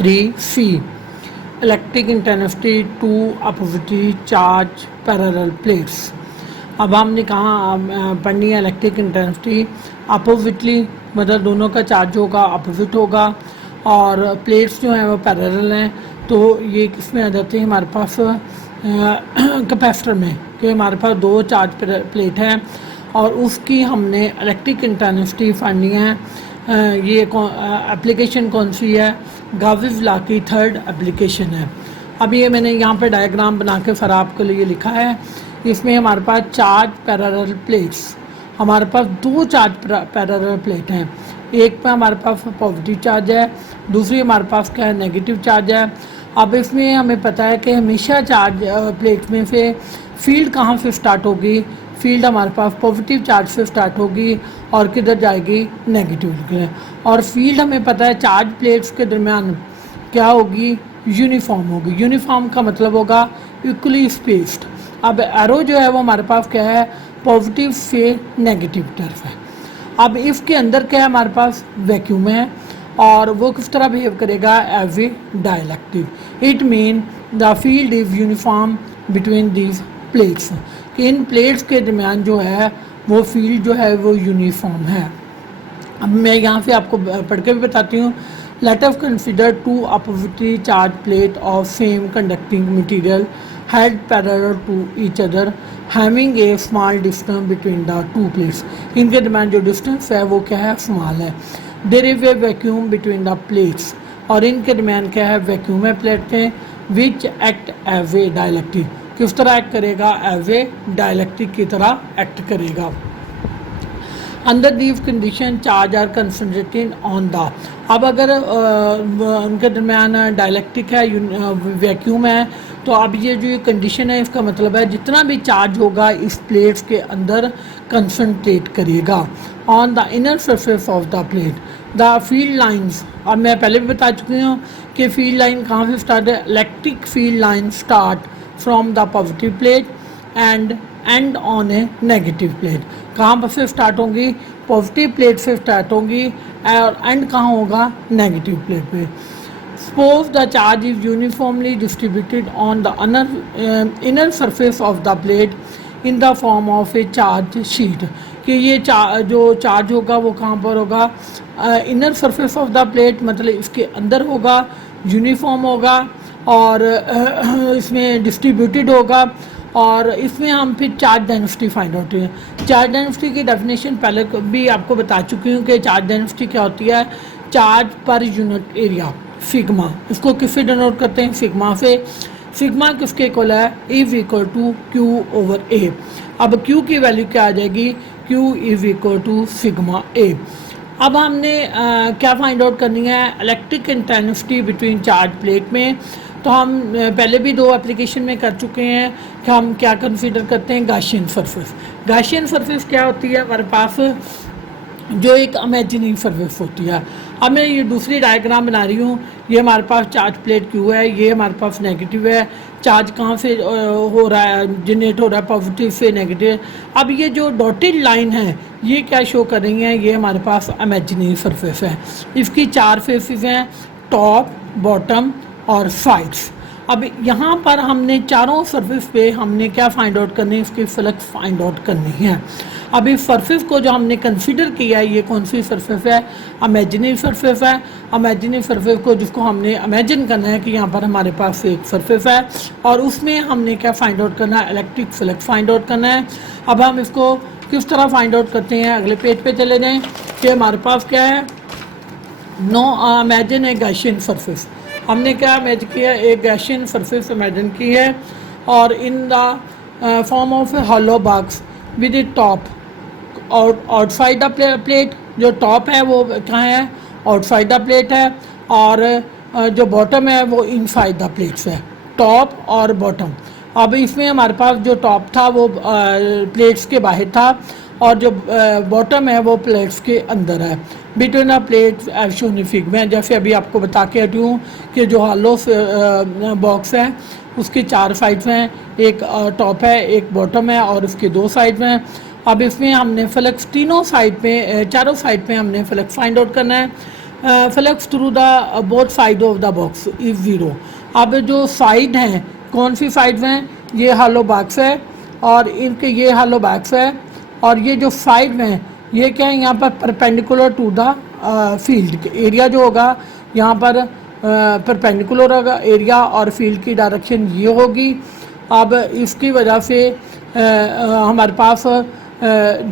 3C electric intensity two oppositely charge parallel plates. अब हमने कहा पढ़नी है इलेक्ट्रिक इंटेंसिटी अपोजिटली, मतलब दोनों का चार्ज होगा अपोजिट होगा और प्लेट्स जो हैं वो पैरेलल हैं। तो ये किस में आ जाते हैं हमारे पास कैपेसिटर में, कि हमारे पास दो चार्ज प्लेट हैं और उसकी हमने इलेक्ट्रिक इंटेंसिटी पढ़नी है। ये एप्लीकेशन कौन सी है? गाउस लॉ की थर्ड एप्लीकेशन है। अब ये मैंने यहाँ पे डायग्राम बना के फिर आपके लिए लिखा है। इसमें हमारे पास चार्ज पैरेलल प्लेट्स, हमारे पास दो चार्ज पैरेलल प्लेट हैं। एक पे हमारे पास पॉजिटिव चार्ज है, दूसरी हमारे पास क्या है नेगेटिव चार्ज है। अब इसमें हमें पता है कि हमेशा चार्ज प्लेट में से फील्ड कहाँ से स्टार्ट होगी? फील्ड हमारे पास पॉजिटिव चार्ज से स्टार्ट होगी और किधर जाएगी? नेगेटिव। और फील्ड हमें पता है चार्ज प्लेट्स के दरमियान क्या होगी? यूनिफॉर्म होगी। यूनिफॉर्म का मतलब होगा इक्वली स्पेस्ड। अब एरो जो है वो हमारे पास क्या है? पॉजिटिव से नेगेटिव तरफ है। अब इसके अंदर क्या है? हमारे पास वैक्यूम है और वो किस तरह बिहेव करेगा? As a dielectric. It mean the field is uniform between these plates, कि इन प्लेट्स के दरमियान जो है वो फील्ड जो है वो यूनिफॉर्म है। अब मैं यहाँ से आपको पढ़ के भी बताती हूँ। Let us consider two oppositely charge plate of same conducting material held parallel to each other having a small distance between the two plates. इनके दरमियान जो डिस्टेंस है वो क्या है? स्मॉल है। There is a vacuum between the plates, और इनके दरमियान क्या है? वैक्यूम है प्लेट के, which act as a dielectric. किस तरह एक्ट करेगा? एज ए डाइलेक्ट्रिक की तरह एक्ट करेगा। Under these condition charge are concentrated on the. अब अगर उनके दरमियान डाइलेक्ट्रिक है, वैक्यूम है, तो अब ये जो कंडीशन है इसका मतलब है जितना भी चार्ज होगा इस प्लेट्स के अंदर कंसनट्रेट करेगा on the inner surface of the plate. The field lines, अब मैं पहले भी बता चुकी हूँ कि फील्ड लाइन कहाँ से स्टार्ट है? Electric field line start from the positive plate and and on A negative plate. कहाँ पर से स्टार्ट होंगी? पॉजिटिव प्लेट से स्टार्ट होंगी और एंड कहाँ होगा? नेगेटिव प्लेट पे। Suppose the charge is uniformly distributed on the inner surface of the plate in the form of A charge sheet, कि ये जो चार्ज होगा वो कहाँ पर होगा? Inner surface of the plate, मतलब इसके अंदर होगा, यूनिफॉर्म होगा और इसमें डिस्ट्रीब्यूटेड होगा। और इसमें हम फिर चार्ज डेंसिटी फाइंड आउट है। चार्ज डेंसिटी की डेफिनेशन पहले भी आपको बता चुकी हूँ कि चार्ज डेंसिटी क्या होती है? Charge per unit area, sigma. इसको किससे डिनोट करते हैं? सिग्मा से। सिग्मा किसके इक्वल है? Is equal to Q over A. अब क्यू की वैल्यू क्या आ जाएगी? Q is equal to sigma A. अब हमने क्या फाइंड आउट करनी है? Electric intensity between charge plate में। तो हम पहले भी दो एप्लीकेशन में कर चुके हैं कि हम क्या कंसीडर करते हैं? Gaussian surface. गाशियन सरफेस क्या होती है? हमारे पास जो एक इमेजिनरी सरफेस होती है। अब मैं ये दूसरी डायग्राम बना रही हूँ। ये हमारे पास चार्ज प्लेट क्यू है, ये हमारे पास नेगेटिव है। चार्ज कहाँ से हो रहा है? जनरेट हो रहा है पॉजिटिव से नेगेटिव। अब ये जो डॉटेड लाइन है ये क्या शो कर रही हैं? ये हमारे पास इमेजिनरी सरफेस है। इसकी चार फेसेस हैं, टॉप, बॉटम और साइड्स। अब यहाँ पर हमने चारों सरफेस पे हमने क्या फाइंड आउट करनी है? इसकी फ्लक्स फाइंड आउट करनी है। अब इस सरफेस को जो हमने कंसीडर किया है ये कौन सी सरफेस है? इमेजिनरी सरफेस है। इमेजिनरी सरफेस को जिसको हमने इमेजिन करना है कि यहाँ पर हमारे पास एक सरफेस है और उसमें हमने क्या फाइंड आउट करना है? इलेक्ट्रिक फ्लक्स फाइंड आउट करना है। अब हम इसको किस तरह फाइंड आउट करते हैं? अगले पेज पे चले जाएँ कि हमारे पास क्या है? No imagine a Gaussian surface. हमने क्या इमेजिन किया? एक गैशियन सरफेस इमेजिन की है और in the form of A hollow box with A top outside the plate. जो टॉप है वो कहाँ है? आउटसाइड द प्लेट है और जो बॉटम है वो इनसाइड द प्लेट्स है। टॉप और बॉटम। अब इसमें हमारे पास जो टॉप था वो प्लेट्स के बाहर था और जो बॉटम है वो प्लेट्स के अंदर है। Between the plates as shown in figure में, जैसे अभी आपको बता के हटी हूँ कि जो हॉलो बॉक्स है उसकी चार साइड्स हैं, एक टॉप है, एक बॉटम है और उसके दो साइड हैं। अब इसमें हमने फ्लक्स तीनों साइड पे, चारों साइड पे हमने फ्लक्स फाइंड आउट करना है। Flux through the both side of the box is zero. अब जो साइड हैं, कौन सी साइड हैं, ये हॉलो बॉक्स है और इनके ये हॉलो बॉक्स है, और ये जो साइड में ये क्या है, यहाँ पर perpendicular to the field area जो होगा यहाँ पर परपेंडिकुलर होगा एरिया, और फील्ड की डायरेक्शन ये होगी। अब इसकी वजह से हमारे पास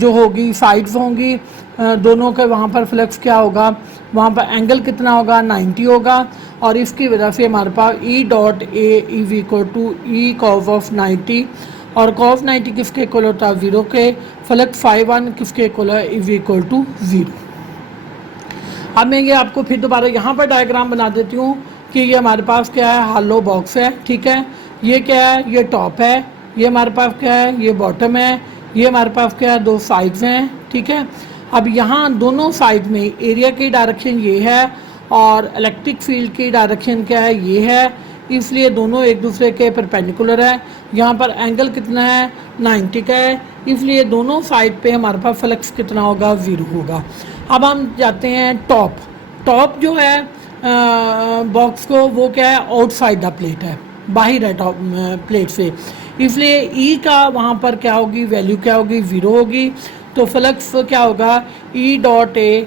जो होगी साइड्स होंगी दोनों के, वहाँ पर फ्लक्स क्या होगा, वहाँ पर एंगल कितना होगा, 90 होगा, और इसकी वजह से हमारे पास E dot A is equal to E cos of 90, और कॉस 90 किसके इक्वल होता है, 0 के। फ्लक्स φ1 किसके इक्वल है, इज इक्वल टू 0। अब मैं ये आपको फिर दोबारा यहाँ पर डायग्राम बना देती हूँ कि ये हमारे पास क्या है, हॉलो बॉक्स है, ठीक है। ये क्या है, ये टॉप है, ये हमारे पास क्या है, ये बॉटम है, ये हमारे पास क्या है, दो साइड्स हैं, ठीक है। अब यहाँ दोनों साइड में एरिया की डायरेक्शन ये है और इलेक्ट्रिक फील्ड की डायरेक्शन क्या है, ये है, इसलिए दोनों एक दूसरे के परपेंडिकुलर है। यहाँ पर एंगल कितना है, 90 का है, इसलिए दोनों साइड पे हमारे पास फ्लक्स कितना होगा, 0 होगा। अब हम जाते हैं टॉप। टॉप जो है बॉक्स को, वो क्या है, आउटसाइड द प्लेट है, बाहर है टॉप प्लेट से, इसलिए ई का वहाँ पर क्या होगी, वैल्यू क्या होगी, 0 होगी। तो फ्लक्स क्या होगा, ई dot A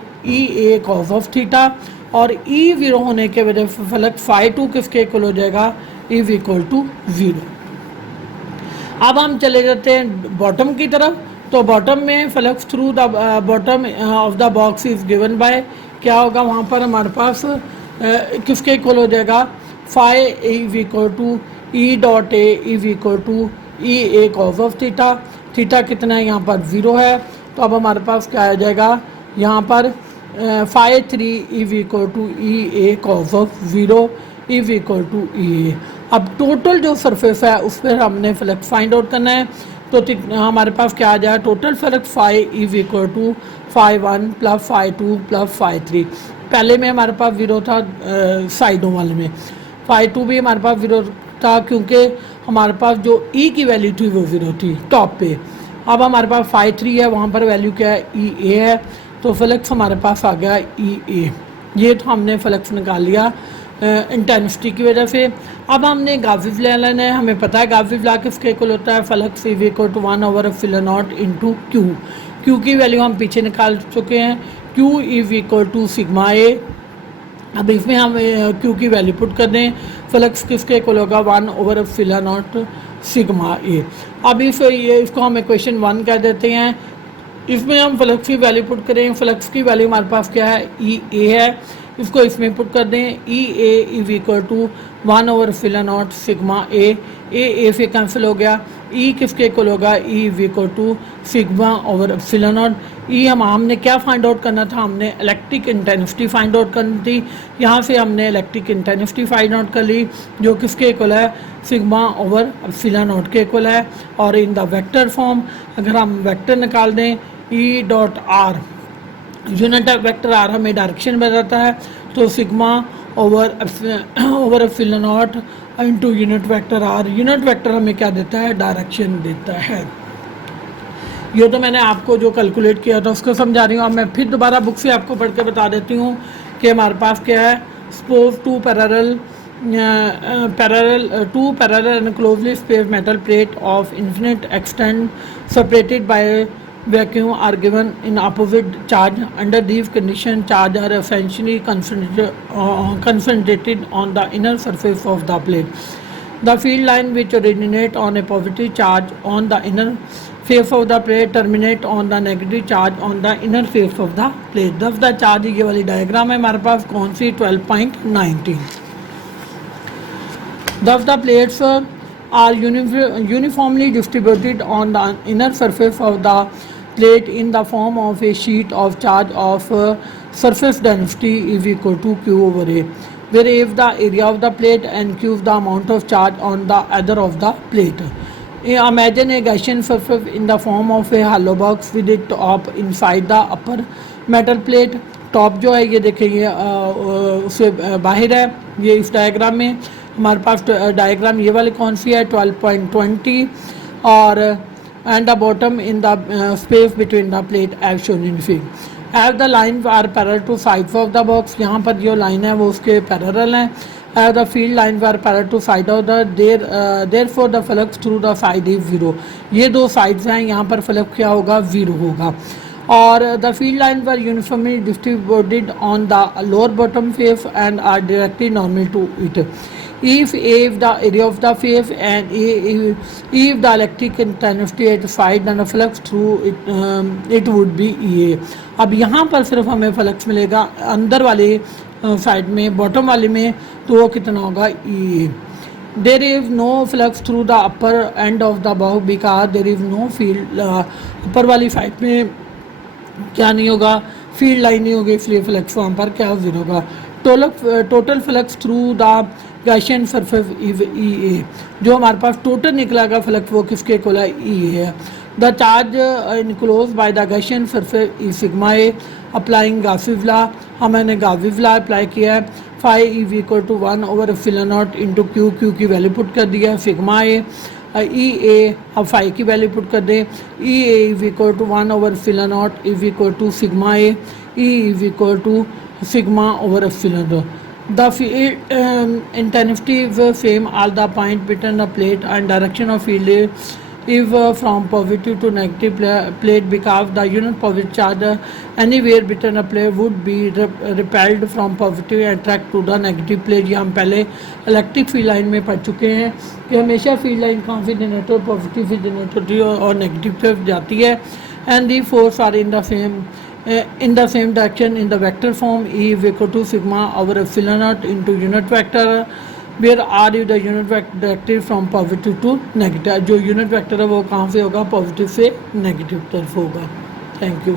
cos of theta, और ई 0 होने के वजह से फ्लक्स φ2 किसके इक्वल हो जाएगा, इज इक्वल टू 0। अब हम चले जाते हैं बॉटम की तरफ। तो बॉटम में flux through the bottom of the box is given by, क्या होगा वहाँ पर हमारे पास किसके इक्वल हो जाएगा, φ is equal to E dot A is equal to E A cos of theta. Theta कितना है, यहाँ पर 0 है, तो अब हमारे पास क्या आ जाएगा, यहाँ पर φ3 is equal to E A cos of 0 is equal to E A. अब टोटल जो सरफेस है उस पर हमने फ्लक्स फाइंड आउट करना है। तो हमारे पास क्या आ जाए, total flux φ is equal to φ1 plus φ2 plus φ3। पहले में हमारे पास 0 था साइडों वाले में, φ2 भी हमारे पास 0 था क्योंकि हमारे पास जो ई की वैल्यू थी वो 0 थी टॉप पे। अब हमारे पास φ3 है, वहाँ पर वैल्यू क्या है, ई ए है, तो फ्लक्स हमारे पास आ गया ई ए। ये तो हमने फ्लक्स निकाल लिया इंटेंसिटी की वजह से। अब हमने गाउस लॉ लेना है, हमें पता है गाउस लॉ किसके इक्वल होता है, flux is equal to 1/ε0 into Q. Q की वैल्यू हम पीछे निकाल चुके हैं, Q is equal to sigma A. अब इसमें हम क्यू की वैल्यू पुट कर दें, फ्लक्स किसके इक्वल होगा, 1/ε0 सिग्मा ए। अब इसको हम इक्वेशन 1 कह देते हैं। इसमें हम फ्लक्स की वैल्यू पुट करें, फ्लक्स की वैल्यू हमारे पास क्या है, ई ए है, इसको इसमें पुट कर दें, ई ए इज इक्वल टू 1/ε0 सिग्मा ए से कैंसिल हो गया, ई किसके इक्वल होगा, ई इज इक्वल टू सिग्मा/ε0। ई हमने क्या फाइंड आउट करना था, हमने इलेक्ट्रिक इंटेंसिटी फाइंड आउट करनी थी। यहाँ से हमने इलेक्ट्रिक इंटेंसिटी फाइंड आउट कर ली जो किसके इक्वल है, सिग्मा/ε0 के इक्वल है। और इन द वेक्टर फॉर्म अगर हम वेक्टर निकाल दें, E dot R, unit vector R हमें डायरेक्शन बताता है, तो सिग्मा/ε0 into unit vector R, unit vector हमें क्या देता है, डायरेक्शन देता है। ये तो मैंने आपको जो कैलकुलेट किया था उसको समझा रही हूँ। अब मैं फिर दोबारा बुक से आपको पढ़ के बता देती हूँ कि हमारे पास क्या है, suppose two parallel and closely spaced metal plate of infinite extent separated by vacuum are given in opposite charge. Under these conditions, charge are essentially concentrated on the inner surface of the plate. The field line which originate on a positive charge on the inner face of the plate terminate on the negative charge on the inner face of the plate. Thus the charge, ये वाली diagram है हमारे पास कौन सी, 12.19। Thus the plates are uniformly distributed on the inner surface of the plate in the form of a sheet of charge of surface density is equal to Q over A, where A is the area of the plate and Q is the amount of charge on the other of the plate. Imagine a Gaussian surface in the form of a hollow box with it top inside the upper metal plate. Top जो है ये देखिए उससे बाहर है, ये इस diagram में हमारे पास डायग्राम ये वाली कौन सी है, 12.20, और and the bottom in the space between the plate as shown in figure. As the line are parallel to sides of the box, यहाँ पर जो लाइन है वो उसके पैरेलल हैं। As the field line are parallel to side of the therefore the flux through the side is zero, ये दो sides हैं, यहाँ पर फ्लक्स क्या होगा, जीरो होगा। और the field line were uniformly distributed on the lower bottom face and are directly normal to it. If A is the area of the face and if the electric intensity at side then the flux through it would be EA। अब यहाँ पर सिर्फ हमें flux मिलेगा अंदर वाले side में, bottom वाले में, तो वो कितना होगा, EA। There is no flux through the upper end of the box because there is no field, ऊपर वाली साइड में क्या नहीं होगा, फील्ड लाइन नहीं होगी, इसलिए फ्लक्स वहाँ पर क्या जीरो होगा। Total flux through the Gaussian surface is EA, जो हमारे पास टोटल निकलेगा फ्लक्स वो किसके इक्वल EA है। The charge enclose by the Gaussian surface is sigma A applying Gauss's law, हमने गॉसिस लॉ अप्लाई किया है। Phi is equal to 1/φ0 into Q की वैल्यू पुट कर दिया, सिग्मा ए EA, अब फाई की वैल्यू पुट कर दें, EA is equal to 1/φ0 is equal to sigma A, E is equal to sigma/φ0। The field intensity is same all the point between the plate and direction of field is from positive to negative plate because the unit positive charge anywhere between the plate would be repelled from positive and attract to the negative plate। ये हम पहले electric field line में पढ़ चुके हैं कि हमेशा field line कहाँ से जनरेटर पॉजिटिव से जनरेटर और नेगेटिव तरफ जाती है। And the force are in the same direction in the vector form, E is equal to sigma/φ0 into unit vector where R is the unit vector directed from positive to negative। जो unit vector है वो कहाँ से होगा, positive से negative तरफ होगा। Thank you.